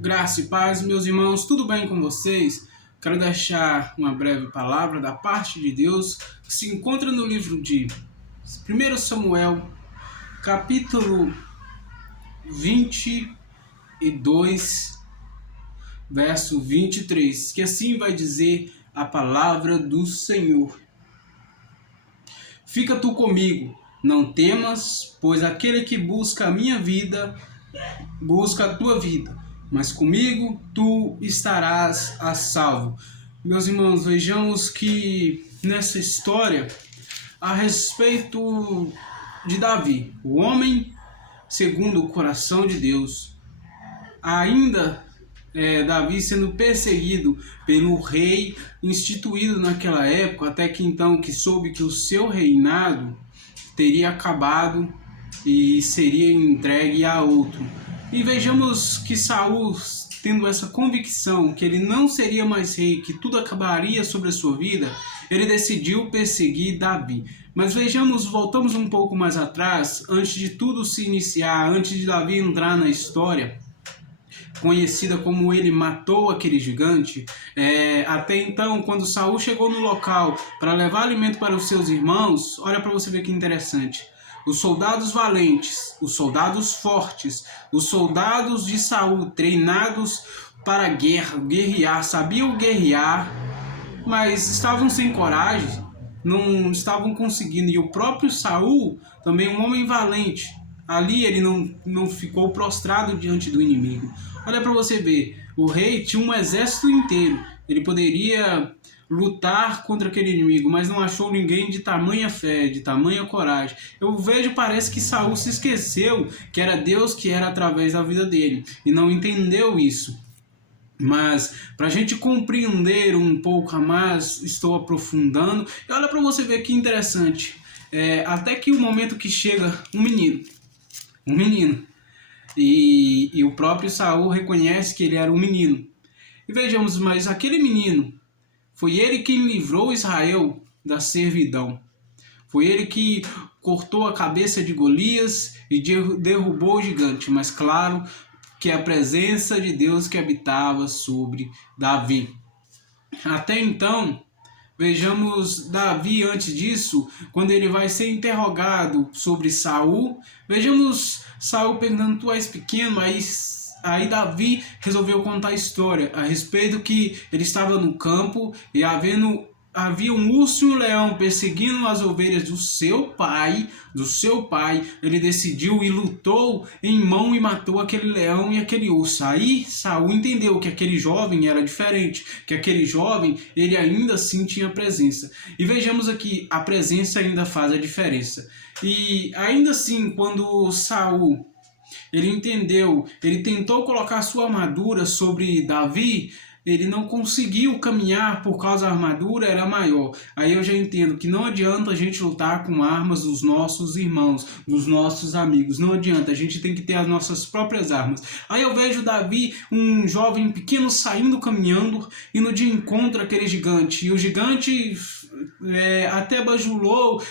Graça e paz, meus irmãos, tudo bem com vocês? Quero deixar uma breve palavra da parte de Deus que se encontra no livro de 1 Samuel, capítulo 22, verso 23, que assim vai dizer a palavra do Senhor. Fica tu comigo, não temas, pois aquele que busca a minha vida, busca a tua vida, mas comigo tu estarás a salvo. Meus irmãos, vejamos que nessa história, a respeito de Davi, o homem segundo o coração de Deus, ainda Davi sendo perseguido pelo rei instituído naquela época, até que então que soube que o seu reinado teria acabado e seria entregue a outro. E vejamos que Saul, tendo essa convicção que ele não seria mais rei, que tudo acabaria sobre a sua vida, ele decidiu perseguir Davi. Mas vejamos, voltamos um pouco mais atrás, antes de tudo se iniciar, antes de Davi entrar na história conhecida como ele matou aquele gigante. Até então, quando Saul chegou no local para levar alimento para os seus irmãos, olha para você ver que interessante. Os soldados valentes, os soldados fortes, os soldados de Saul treinados para a guerra, guerrear, sabiam guerrear, mas estavam sem coragem, não estavam conseguindo. E o próprio Saul, também um homem valente, ali ele não ficou prostrado diante do inimigo. Olha para você ver, o rei tinha um exército inteiro, ele poderia lutar contra aquele inimigo, mas não achou ninguém de tamanha fé, de tamanha coragem. Eu vejo, parece que Saul se esqueceu que era Deus que era através da vida dele, e não entendeu isso. Mas para a gente compreender um pouco a mais, estou aprofundando, e olha para você ver que interessante, até que o momento que chega um menino, e o próprio Saul reconhece que ele era um menino. E vejamos, mas aquele menino, foi ele quem livrou Israel da servidão. Foi ele que cortou a cabeça de Golias e derrubou o gigante. Mas claro que é a presença de Deus que habitava sobre Davi. Até então, vejamos Davi antes disso, quando ele vai ser interrogado sobre Saul. Vejamos Saul perguntando: tu és pequeno? Aí Davi resolveu contar a história a respeito que ele estava no campo e havia um urso e um leão perseguindo as ovelhas do seu pai. Ele decidiu e lutou em mão e matou aquele leão e aquele urso. Aí Saul entendeu que aquele jovem era diferente, que aquele jovem, ele ainda assim tinha presença. E vejamos aqui, a presença ainda faz a diferença. E ainda assim, quando Saul ele entendeu, ele tentou colocar sua armadura sobre Davi, ele não conseguiu caminhar por causa da armadura era maior. Aí eu já entendo que não adianta a gente lutar com armas dos nossos irmãos, dos nossos amigos. Não adianta, a gente tem que ter as nossas próprias armas. Aí eu vejo Davi, um jovem pequeno, saindo caminhando, indo de encontro àquele gigante. E o gigante até bajulou,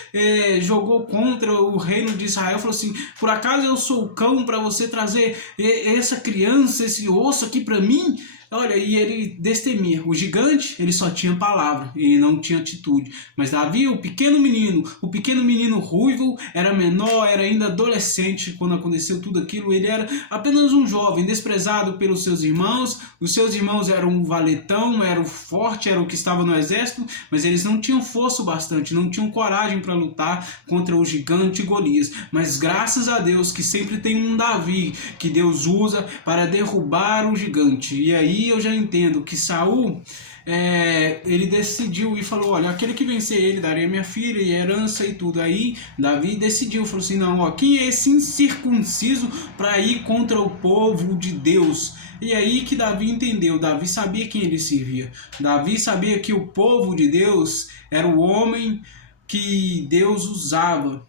jogou contra o reino de Israel, falou assim: por acaso eu sou o cão para você trazer essa criança, esse osso aqui para mim? Olha, e ele destemia. O gigante, ele só tinha palavra, ele não tinha atitude. Mas Davi, o pequeno menino ruivo, era menor, era ainda adolescente quando aconteceu tudo aquilo. Ele era apenas um jovem, desprezado pelos seus irmãos. Os seus irmãos eram um valetão, eram forte, era o que estava no exército, mas eles não tinham força bastante, não tinham coragem para lutar contra o gigante Golias. Mas graças a Deus que sempre tem um Davi que Deus usa para derrubar o gigante. E aí eu já entendo que Saul, ele decidiu e falou: olha, aquele que vencer ele, daria minha filha e herança e tudo. Aí Davi decidiu, falou assim: não, ó, quem é esse incircunciso para ir contra o povo de Deus? E aí que Davi entendeu, Davi sabia quem ele servia. Davi sabia que o povo de Deus era o homem que Deus usava.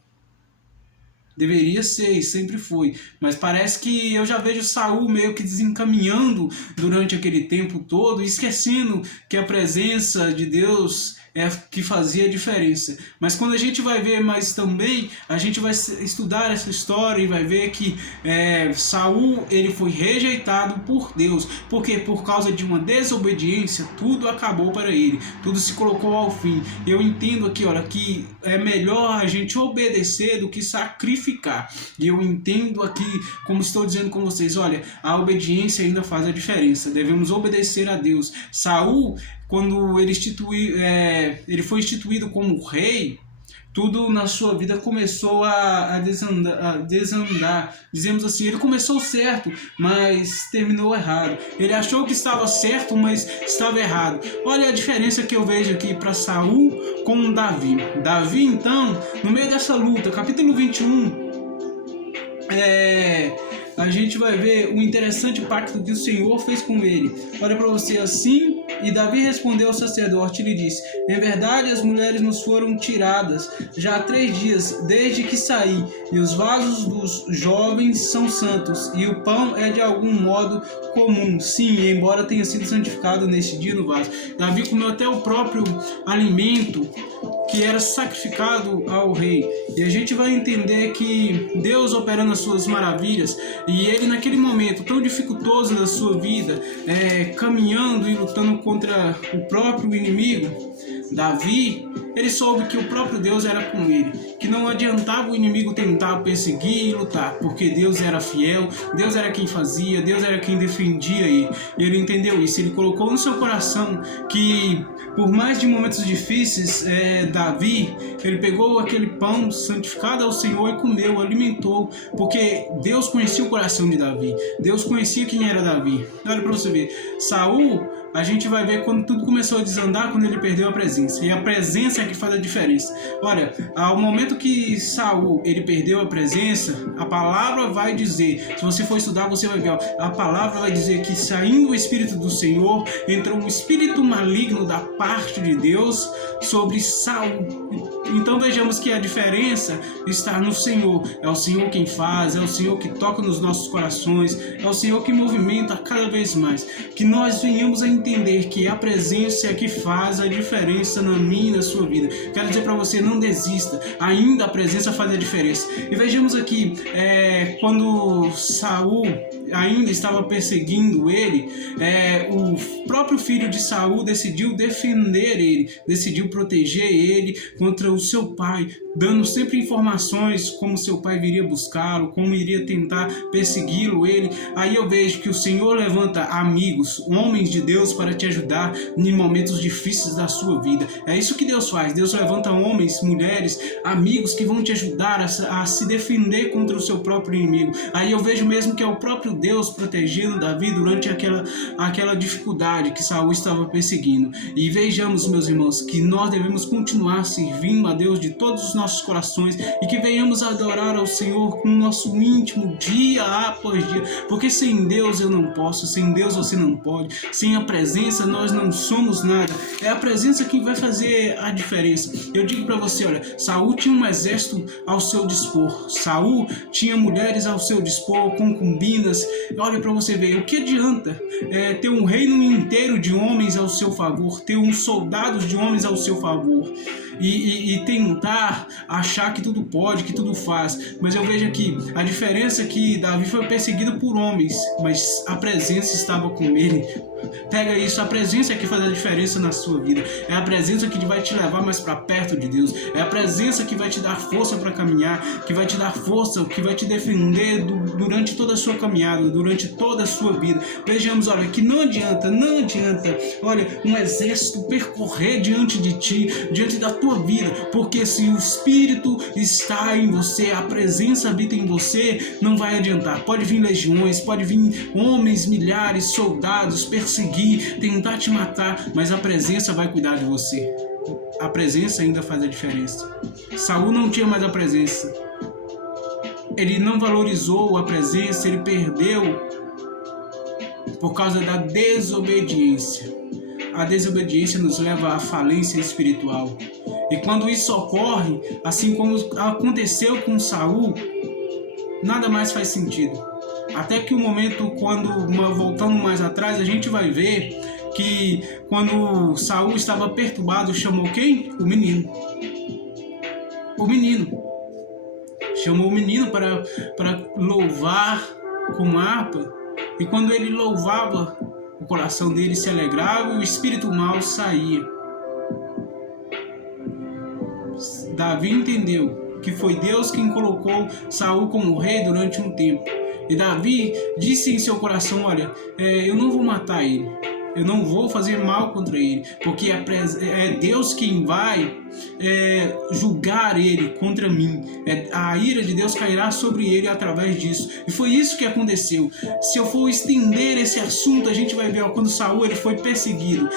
Deveria ser e sempre foi, mas parece que eu já vejo Saul meio que desencaminhando durante aquele tempo todo, esquecendo que a presença de Deus que fazia a diferença. Mas quando a gente vai ver mais também, a gente vai estudar essa história e vai ver que Saul, ele foi rejeitado por Deus, porque por causa de uma desobediência, tudo acabou para ele, tudo se colocou ao fim. Eu entendo aqui, olha, que é melhor a gente obedecer do que sacrificar. E eu entendo aqui, como estou dizendo com vocês, olha, a obediência ainda faz a diferença. Devemos obedecer a Deus. Saul, quando ele foi instituído como rei, tudo na sua vida começou a desandar. Dizemos assim, ele começou certo, mas terminou errado. Ele achou que estava certo, mas estava errado. Olha a diferença que eu vejo aqui para Saul com Davi. Davi, então, no meio dessa luta, capítulo 21, a gente vai ver o interessante pacto que o Senhor fez com ele. Olha para você assim. E Davi respondeu ao sacerdote e lhe disse: em verdade as mulheres nos foram tiradas já há 3 dias desde que saí, e os vasos dos jovens são santos, e o pão é de algum modo comum. Sim, embora tenha sido santificado neste dia no vaso. Davi comeu até o próprio alimento que era sacrificado ao rei. E a gente vai entender que Deus operando as suas maravilhas, e ele naquele momento tão dificultoso da sua vida, caminhando e lutando contra o próprio inimigo, Davi, ele soube que o próprio Deus era com ele, que não adiantava o inimigo tentar perseguir e lutar, porque Deus era fiel, Deus era quem fazia, Deus era quem defendia ele. E ele entendeu isso, ele colocou no seu coração que, por mais de momentos difíceis, Davi, ele pegou aquele pão santificado ao Senhor e comeu, alimentou, porque Deus conhecia o coração de Davi, Deus conhecia quem era Davi. Olha para você ver, Saul, a gente vai ver quando tudo começou a desandar, quando ele perdeu a presença. E a presença é que faz a diferença. Olha, ao momento que Saul, ele perdeu a presença, a palavra vai dizer, se você for estudar, você vai ver, a palavra vai dizer que saindo o Espírito do Senhor, entrou um espírito maligno da parte de Deus sobre Saul. Então vejamos que a diferença está no Senhor. É o Senhor quem faz, é o Senhor que toca nos nossos corações, é o Senhor que movimenta cada vez mais. Que nós venhamos a entender que a presença é que faz a diferença na minha e na sua vida. Quero dizer para você, não desista, ainda a presença faz a diferença. E vejamos aqui, quando Saul ainda estava perseguindo ele, o próprio filho de Saul decidiu defender ele, decidiu proteger ele contra o seu pai, dando sempre informações como seu pai viria buscá-lo, como iria tentar persegui-lo ele. Aí eu vejo que o Senhor levanta amigos, homens de Deus para te ajudar em momentos difíceis da sua vida. É isso que Deus faz. Deus levanta homens, mulheres, amigos que vão te ajudar a se defender contra o seu próprio inimigo. Aí eu vejo mesmo que é o próprio Deus protegendo Davi durante aquela dificuldade que Saul estava perseguindo. E vejamos, meus irmãos, que nós devemos continuar servindo a Deus de todos os nossos corações e que venhamos adorar ao Senhor com o nosso íntimo dia após dia, porque sem Deus eu não posso, sem Deus você não pode, sem a presença nós não somos nada. É a presença que vai fazer a diferença. Eu digo para você, olha, Saul tinha um exército ao seu dispor, Saul tinha mulheres ao seu dispor, concubinas. Olha para você ver, o que adianta ter um reino inteiro de homens ao seu favor, ter uns soldados de homens ao seu favor e tentar achar que tudo pode, que tudo faz. Mas eu vejo aqui a diferença é que Davi foi perseguido por homens, mas a presença estava com ele. Pega isso, a presença é que faz a diferença na sua vida. É a presença que vai te levar mais para perto de Deus. É a presença que vai te dar força para caminhar, que vai te dar força, que vai te defender durante toda a sua caminhada, durante toda a sua vida. Vejamos, olha, que não adianta, olha, um exército percorrer diante de ti, diante da tua vida, porque se o Espírito está em você, a presença habita em você, não vai adiantar. Pode vir legiões, pode vir homens, milhares, soldados, perseguir, tentar te matar, mas a presença vai cuidar de você. A presença ainda faz a diferença. Saul não tinha mais a presença. Ele não valorizou a presença, ele perdeu por causa da desobediência. A desobediência nos leva à falência espiritual. E quando isso ocorre, assim como aconteceu com Saul, nada mais faz sentido. Até que o momento, quando voltando mais atrás, a gente vai ver que quando Saul estava perturbado, chamou quem? O menino. O menino. Chamou o menino para louvar com harpa. E quando ele louvava, o coração dele se alegrava e o espírito mau saía. Davi entendeu que foi Deus quem colocou Saul como rei durante um tempo. E Davi disse em seu coração, olha, eu não vou matar ele. Eu não vou fazer mal contra ele, porque é Deus quem vai julgar ele contra mim. A ira de Deus cairá sobre ele através disso. E foi isso que aconteceu. Se eu for estender esse assunto, a gente vai ver, quando Saul ele foi perseguido,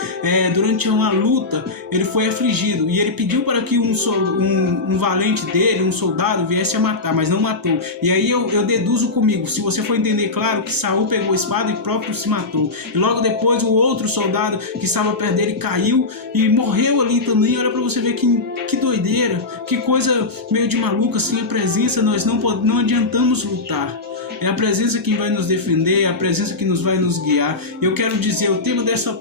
durante uma luta, ele foi afligido, e ele pediu para que um valente dele, um soldado, viesse a matar, mas não matou. E aí eu deduzo comigo, se você for entender, claro, que Saul pegou a espada e próprio se matou. E logo depois o outro soldado que estava perto dele caiu e morreu ali também. Olha para você ver que doideira, que coisa meio de maluca. Sem a presença nós não adiantamos lutar. É a presença quem vai nos defender, é a presença que nos vai nos guiar. Eu quero dizer, o tema dessa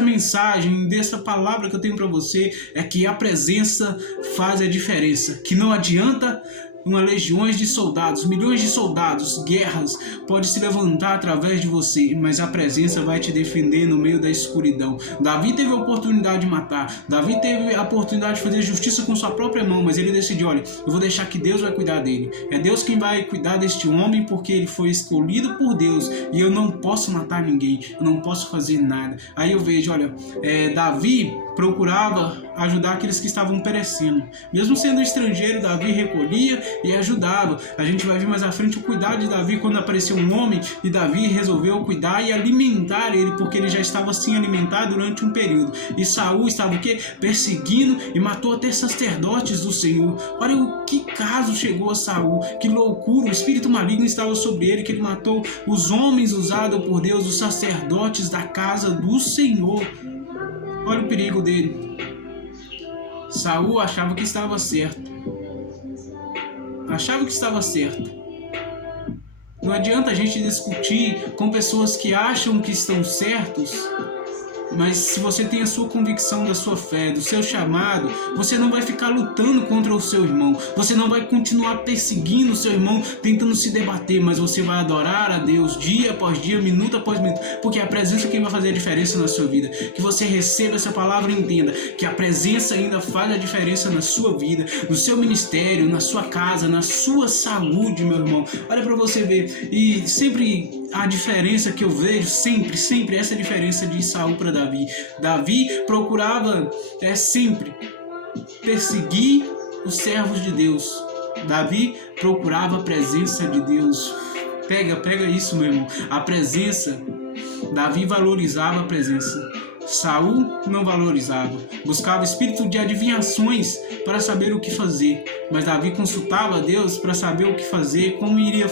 mensagem, dessa palavra que eu tenho para você, é que a presença faz a diferença, que não adianta legiões de soldados, milhões de soldados, guerras pode se levantar através de você, mas a presença vai te defender no meio da escuridão. Davi teve a oportunidade de matar, Davi teve a oportunidade de fazer justiça com sua própria mão, mas ele decidiu, olha, eu vou deixar que Deus vai cuidar dele. É Deus quem vai cuidar deste homem, porque ele foi escolhido por Deus, e eu não posso matar ninguém, eu não posso fazer nada. Aí eu vejo, olha, Davi procurava ajudar aqueles que estavam perecendo. Mesmo sendo estrangeiro, Davi recolhia e ajudava. A gente vai ver mais à frente o cuidado de Davi quando apareceu um homem e Davi resolveu cuidar e alimentar ele, porque ele já estava sem alimentar durante um período. E Saul estava o quê? Perseguindo e matou até sacerdotes do Senhor. Olha o que caso chegou a Saul, que loucura, o espírito maligno estava sobre ele, que ele matou os homens usados por Deus, os sacerdotes da casa do Senhor. Olha o perigo dele. Saul achava que estava certo. Achava que estava certo. Não adianta a gente discutir com pessoas que acham que estão certos, mas se você tem a sua convicção da sua fé, do seu chamado, você não vai ficar lutando contra o seu irmão. Você não vai continuar perseguindo o seu irmão, tentando se debater, mas você vai adorar a Deus dia após dia, minuto após minuto, porque é a presença que vai fazer a diferença na sua vida. Que você receba essa palavra e entenda que a presença ainda faz a diferença na sua vida, no seu ministério, na sua casa, na sua saúde, meu irmão. Olha para você ver. E sempre a diferença que eu vejo, sempre essa diferença de Saul para Davi. Davi procurava sempre perseguir os servos de Deus. Davi procurava a presença de Deus. Pega isso, meu irmão. A presença. Davi valorizava a presença. Saul não valorizava, buscava espírito de adivinhações para saber o que fazer, mas Davi consultava a Deus para saber o que fazer, como iria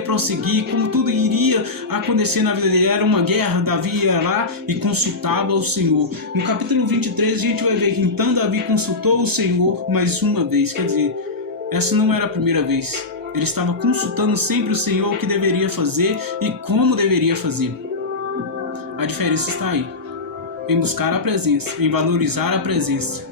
prosseguir, como tudo iria acontecer na vida dele. Era uma guerra, Davi ia lá e consultava o Senhor. No capítulo 23 a gente vai ver que então Davi consultou o Senhor mais uma vez, quer dizer, essa não era a primeira vez. Ele estava consultando sempre o Senhor o que deveria fazer e como deveria fazer. A diferença está aí, em buscar a presença, em valorizar a presença,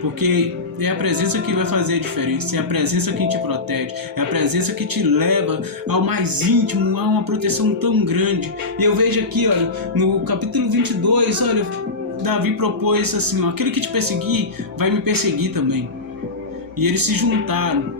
porque é a presença que vai fazer a diferença, é a presença que te protege, é a presença que te leva ao mais íntimo, a uma proteção tão grande. E eu vejo aqui, olha, no capítulo 22, olha, Davi propôs assim, aquele que te perseguir, vai me perseguir também. E eles se juntaram.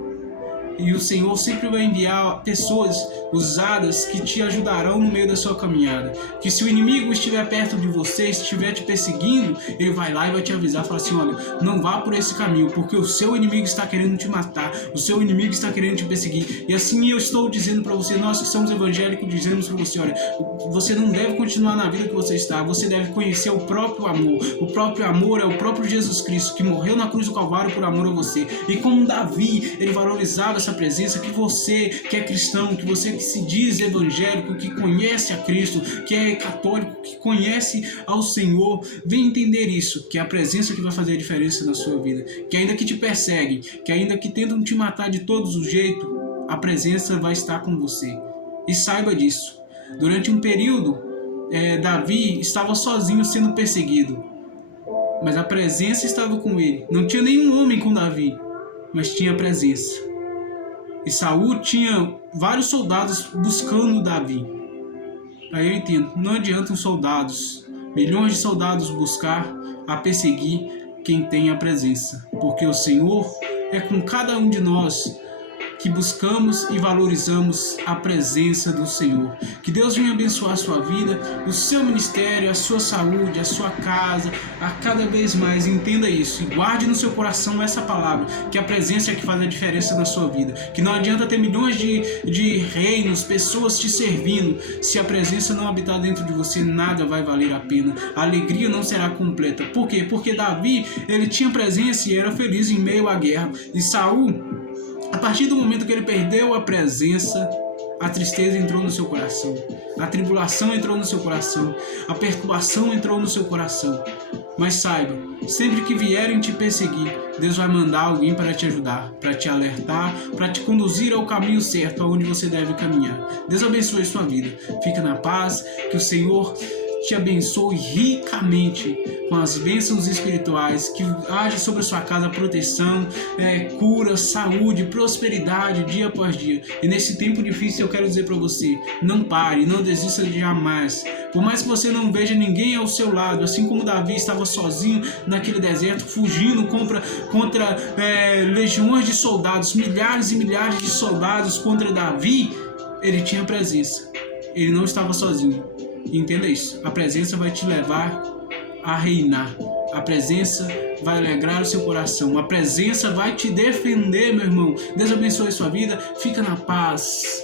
E o Senhor sempre vai enviar pessoas usadas que te ajudarão no meio da sua caminhada. Que se o inimigo estiver perto de você, estiver te perseguindo, ele vai lá e vai te avisar, fala assim, olha, não vá por esse caminho, porque o seu inimigo está querendo te matar, o seu inimigo está querendo te perseguir. E assim eu estou dizendo para você, nós que somos evangélicos, dizemos para você, olha, você não deve continuar na vida que você está, você deve conhecer o próprio amor. O próprio amor é o próprio Jesus Cristo, que morreu na cruz do Calvário por amor a você. E como Davi, ele valorizava essa presença, que você que é cristão, que você que se diz evangélico, que conhece a Cristo, que é católico, que conhece ao Senhor, vem entender isso, que é a presença que vai fazer a diferença na sua vida. Que ainda que te perseguem, que ainda que tentam te matar de todos os jeitos, a presença vai estar com você. E saiba disso. Durante um período, Davi estava sozinho sendo perseguido, mas a presença estava com ele. Não tinha nenhum homem com Davi, mas tinha a presença. E Saul tinha vários soldados buscando Davi. Aí eu entendo, não adianta os soldados, milhões de soldados buscar a perseguir quem tem a presença, porque o Senhor é com cada um de nós que buscamos e valorizamos a presença do Senhor. Que Deus venha abençoar a sua vida, o seu ministério, a sua saúde, a sua casa, a cada vez mais. Entenda isso e guarde no seu coração essa palavra, que a presença é que faz a diferença na sua vida. Que não adianta ter milhões de reinos, pessoas te servindo, se a presença não habitar dentro de você, nada vai valer a pena. A alegria não será completa. Por quê? Porque Davi, ele tinha presença e era feliz em meio à guerra. E Saul, a partir do momento que ele perdeu a presença, a tristeza entrou no seu coração, a tribulação entrou no seu coração, a perturbação entrou no seu coração. Mas saiba, sempre que vierem te perseguir, Deus vai mandar alguém para te ajudar, para te alertar, para te conduzir ao caminho certo, aonde você deve caminhar. Deus abençoe a sua vida. Fica na paz, que o Senhor te abençoe ricamente com as bênçãos espirituais, que haja sobre a sua casa proteção, cura, saúde, prosperidade dia após dia. E nesse tempo difícil eu quero dizer para você, não pare, não desista de jamais. Por mais que você não veja ninguém ao seu lado, assim como Davi estava sozinho naquele deserto, fugindo contra legiões de soldados, milhares e milhares de soldados contra Davi, ele tinha presença, ele não estava sozinho. Entenda isso, a presença vai te levar a reinar, a presença vai alegrar o seu coração, a presença vai te defender, meu irmão. Deus abençoe a sua vida, fica na paz.